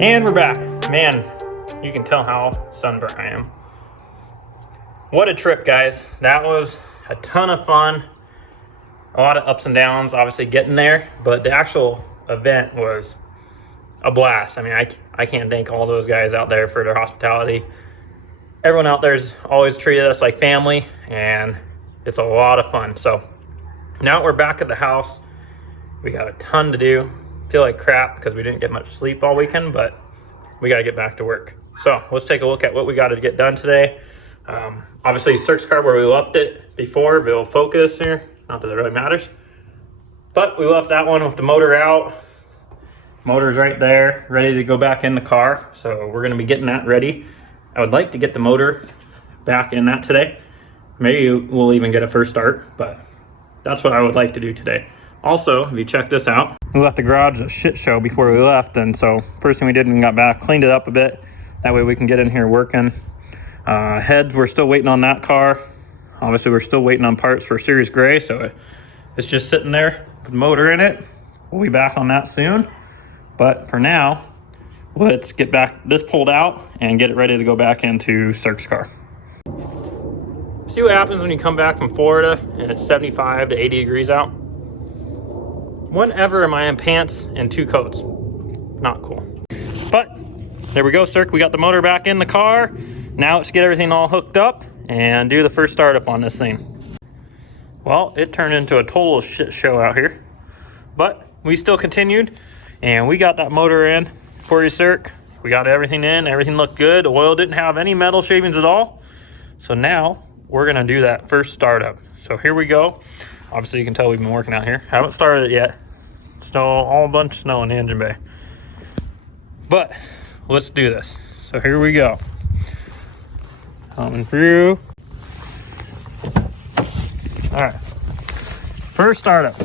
And we're back. Man, you can tell how sunburnt I am. What a trip, guys. That was a ton of fun. A lot of ups and downs, obviously, getting there. But the actual event was a blast. I mean, I can't thank all those guys out there for their hospitality. Everyone out there's always treated us like family, and it's a lot of fun. So now we're back at the house. We got a ton to do. Feel like crap because we didn't get much sleep all weekend, but we got to get back to work. So let's take a look at what we got to get done today. Obviously, cirqs car where we left it before, we'll focus here. Not that it really matters. But we left that one with the motor out. Motor's right there, ready to go back in the car. So we're going to be getting that ready. I would like to get the motor back in that today. Maybe we'll even get a first start, but that's what I would like to do today. Also, if you check this out, we left the garage a shit show before we left, and so first thing we did when we got back, cleaned it up a bit. That way we can get in here working. Heads, we're still waiting on that car. Obviously, we're still waiting on parts for Series Gray, so it's just sitting there with the motor in it. We'll be back on that soon. But for now, let's get back this pulled out and get it ready to go back into cirqs car. See what happens when you come back from Florida and it's 75 to 80 degrees out. Whenever am I in pants and 2 coats? Not cool. But there we go, cirq. We got the motor back in the car. Now let's get everything all hooked up and do the first startup on this thing. Well, it turned into a total shit show out here, but we still continued and we got that motor in for you, cirq. We got everything in, everything looked good. Oil didn't have any metal shavings at all. So now we're gonna do that first startup. So here we go. Obviously you can tell we've been working out here. Haven't started it yet. Still all a bunch of snow in the engine bay. But let's do this. So here we go. Coming through. All right. First startup.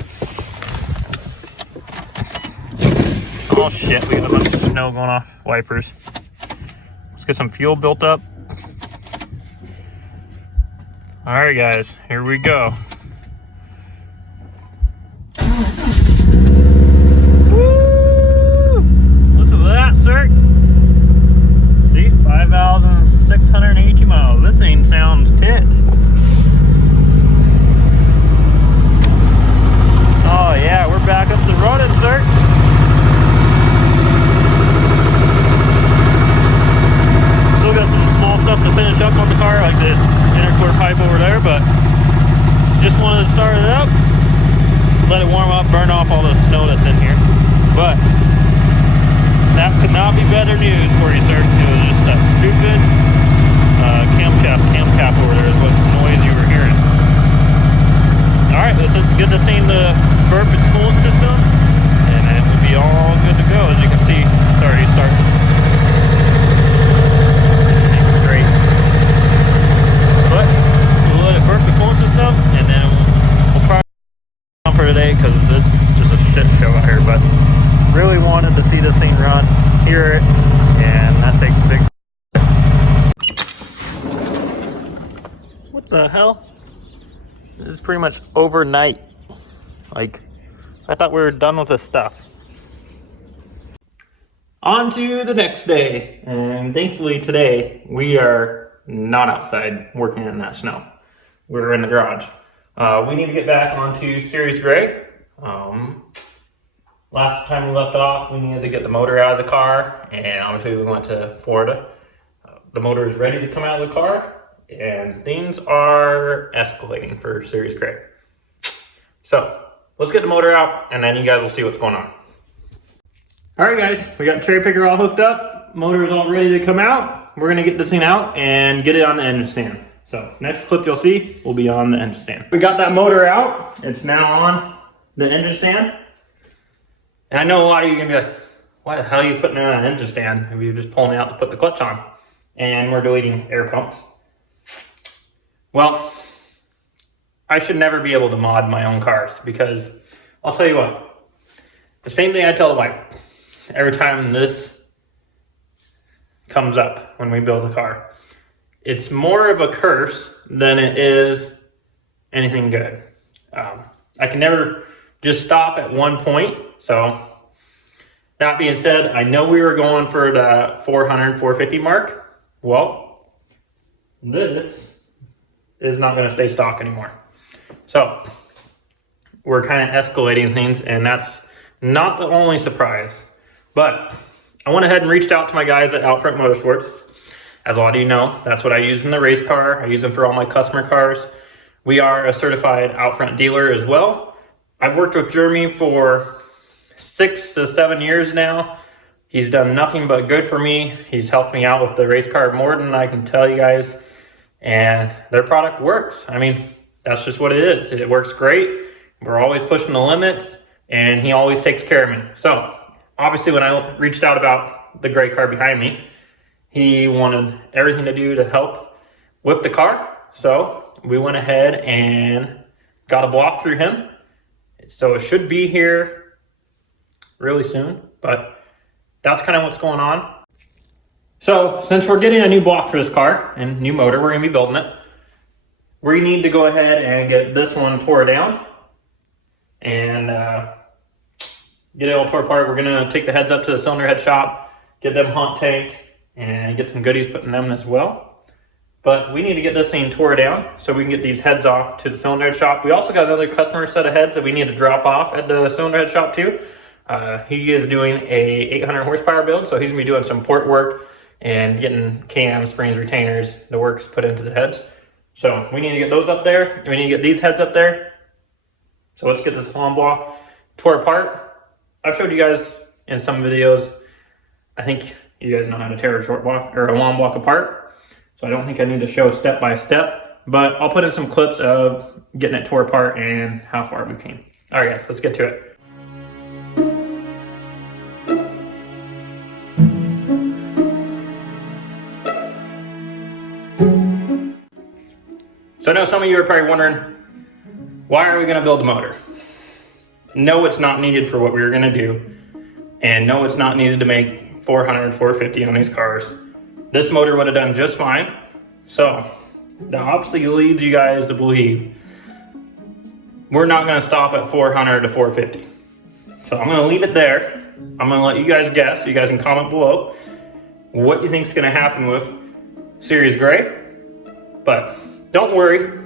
Oh shit, we got a bunch of snow going off wipers. Let's get some fuel built up. All right, guys, here we go. Woo! Listen to that, cirq. See, 5,682 miles. This thing sounds tits. Oh yeah, we're back up the road at cirq. Still got some small stuff to finish up on the car, like this intercooler pipe over there, but just wanted to start it up, let it warm up, burn off all the snow that's in here. But that could not be better news for you, cirq. It was just that stupid cam cap over there is what noise you were hearing. Alright, let's get this thing to burp its coolant system, and then we'll be all good to go. As you can see, it's already starting. Straight. But we'll let it burp the coolant system, and then we'll probably for today because it's just a shit show out here. But really wanted to see this thing run, hear it, and that takes a big. What the hell? This is pretty much overnight. Like, I thought we were done with this stuff. On to the next day, and thankfully today we are not outside working in that snow. We're in the garage. We need to get back onto Series Gray. Last time we left off, we needed to get the motor out of the car, and obviously we went to Florida. The motor is ready to come out of the car, and things are escalating for Series Gray. So let's get the motor out, and then you guys will see what's going on. All right, guys, we got the cherry picker all hooked up. Motor is all ready to come out. We're gonna get this thing out and get it on the engine stand. So next clip you'll see will be on the engine stand. We got that motor out. It's now on the engine stand. And I know a lot of you are gonna be like, why the hell are you putting it on an engine stand if you're just pulling it out to put the clutch on? And we're deleting air pumps. Well, I should never be able to mod my own cars because I'll tell you what, the same thing I tell the wife every time this comes up when we build a car. It's more of a curse than it is anything good. I can never just stop at one point. So That being said, I know we were going for the 400, 450 mark. Well, this is not going to stay stock anymore. So we're kind of escalating things, and that's not the only surprise. But I went ahead and reached out to my guys at Outfront Motorsports. As a lot of you know, that's what I use in the race car. I use them for all my customer cars. We are a certified Outfront dealer as well. I've worked with Jeremy for 6 to 7 years now. He's done nothing but good for me. He's helped me out with the race car more than I can tell you guys. And their product works. I mean, that's just what it is. It works great. We're always pushing the limits, and he always takes care of me. So obviously when I reached out about the gray car behind me, he wanted everything to do to help with the car. So we went ahead and got a block through him. So it should be here really soon, but that's kind of what's going on. So since we're getting a new block for this car and new motor, we're going to be building it. We need to go ahead and get this one tore down and get it all tore apart. We're going to take the heads up to the cylinder head shop, get them hot tanked, and get some goodies put in them as well. But we need to get this thing tore down so we can get these heads off to the cylinder head shop. We also got another customer set of heads that we need to drop off at the cylinder head shop too. He is doing a 800 horsepower build, so he's gonna be doing some port work and getting cams, springs, retainers, the works put into the heads. So we need to get those up there, and we need to get these heads up there. So let's get this long block tore apart. I've showed you guys in some videos. I think you guys know how to tear a short block or a long block apart. So I don't think I need to show step by step, but I'll put in some clips of getting it tore apart and how far we came. All right, guys, let's get to it. So I know some of you are probably wondering, why are we gonna build the motor? No, it's not needed for what we were gonna do. And no, it's not needed to make 400, 450 on these cars. This motor would have done just fine. So that obviously leads you guys to believe we're not gonna stop at 400 to 450. So I'm gonna leave it there. I'm gonna let you guys guess. You guys can comment below what you think is gonna happen with Series Gray. But don't worry,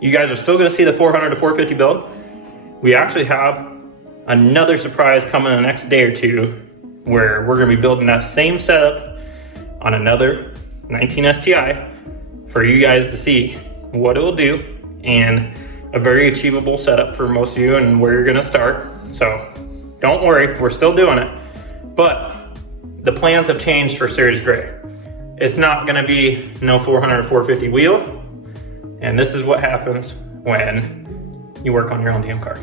you guys are still gonna see the 400 to 450 build. We actually have another surprise coming in the next day or two where we're gonna be building that same setup on another 19 STI for you guys to see what it will do, and a very achievable setup for most of you and where you're gonna start. So don't worry, we're still doing it, but the plans have changed for Series Gray. It's not gonna be no 400 or 450 wheel, and this is what happens when you work on your own damn car.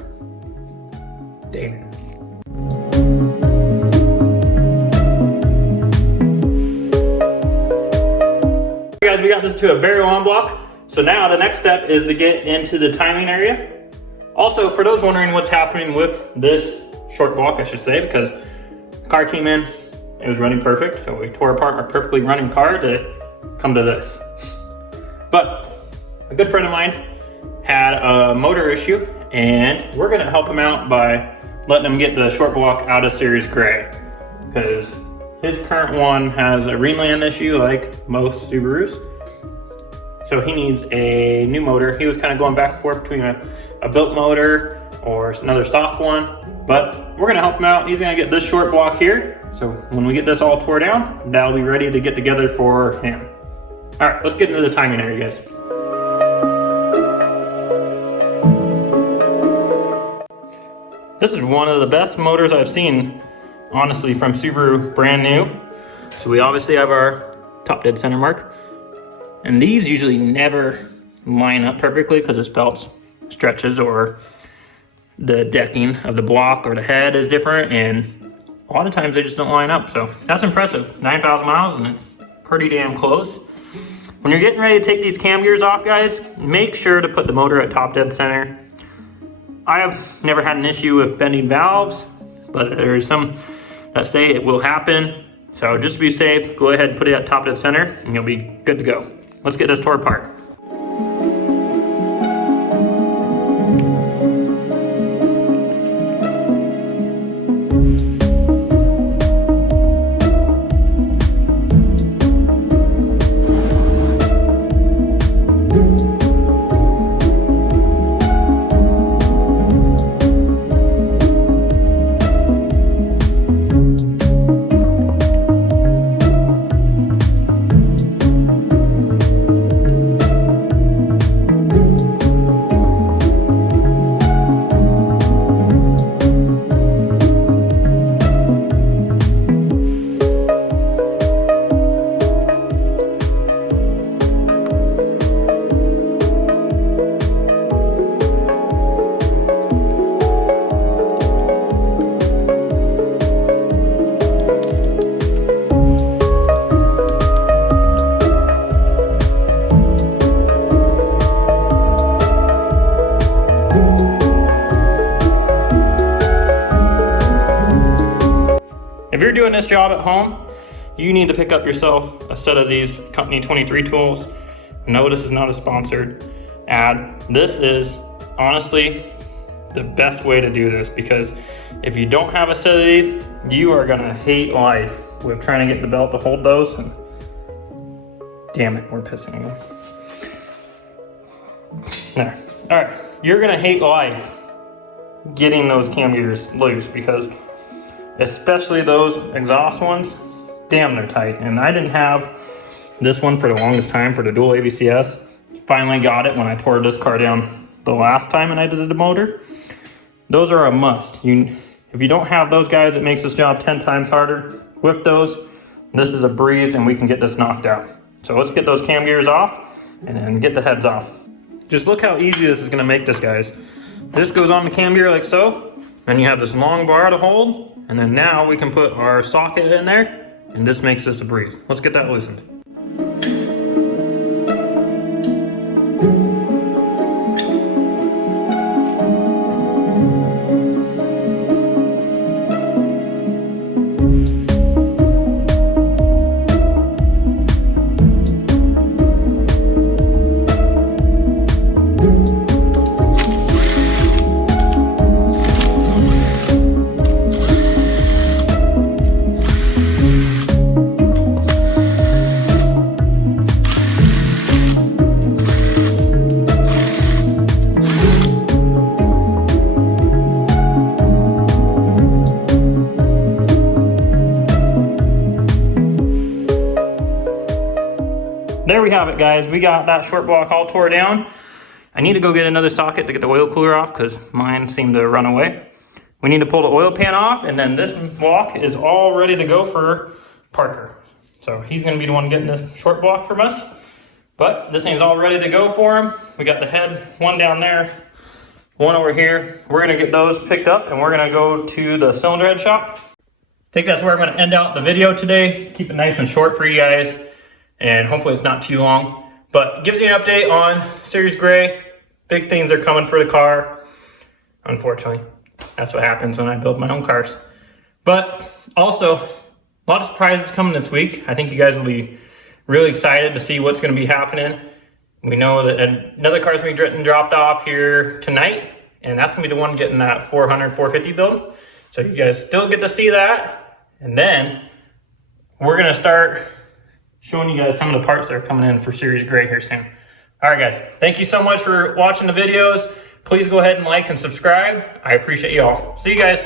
Dang it. Guys, we got this to a very long block. So now the next step is to get into the timing area. Also, for those wondering what's happening with this short block, I should say, because the car came in, it was running perfect. So we tore apart our perfectly running car to come to this. But a good friend of mine had a motor issue, and we're gonna help him out by letting him get the short block out of Series Gray, because his current one has a reland issue like most Subarus. So he needs a new motor. He was kind of going back and forth between a built motor or another stock one, but we're gonna help him out. He's gonna get this short block here. So when we get this all tore down, that'll be ready to get together for him. All right, let's get into the timing area, guys. This is one of the best motors I've seen, honestly, from Subaru, brand new. So we obviously have our top dead center mark. And these usually never line up perfectly because this belt stretches or the decking of the block or the head is different, and a lot of times they just don't line up. So that's impressive. 9,000 miles and it's pretty damn close. When you're getting ready to take these cam gears off, guys, make sure to put the motor at top dead center. I have never had an issue with bending valves, but there's some that say it will happen. So just to be safe, go ahead and put it at top dead center and you'll be good to go. Let's get this tore apart. if you're doing this job at home, you need to pick up yourself a set of these Company 23 tools. No, this is not a sponsored ad. This is honestly the best way to do this, because if you don't have a set of these, you are gonna hate life with trying to get the belt to hold those. And damn it, we're pissing them. There. All right, you're gonna hate life getting those cam gears loose, because especially those exhaust ones, damn, they're tight. And I didn't have this one for the longest time for the dual ABCS. Finally got it when I tore this car down the last time and I did the motor. Those are a must. If you don't have those guys, it makes this job 10 times harder. With those, this is a breeze and we can get this knocked out. So let's get those cam gears off and then get the heads off. Just look how easy this is gonna make this, guys. This goes on the cam gear like so, and you have this long bar to hold, and then now we can put our socket in there, and this makes this a breeze. Let's get that loosened. There we have it, guys. We got that short block all tore down. I need to go get another socket to get the oil cooler off because mine seemed to run away. We need to pull the oil pan off, and then this block is all ready to go for Parker. So he's gonna be the one getting this short block from us, but this thing's all ready to go for him. We got the head, one down there, one over here. We're gonna get those picked up and we're gonna go to the cylinder head shop. I think that's where I'm gonna end out the video today. Keep it nice and short for you guys, and hopefully it's not too long, but gives you an update on Series Gray. Big things are coming for the car. Unfortunately, that's what happens when I build my own cars. But also, a lot of surprises coming this week. I think you guys will be really excited to see what's gonna be happening. We know that another car's gonna be dropped off here tonight, and that's gonna be the one getting that 400, 450 build. So you guys still get to see that. And then we're gonna start showing you guys some of the parts that are coming in for Series Gray here soon. All right, guys, thank you so much for watching the videos. Please go ahead and like and subscribe. I appreciate you all. See you guys.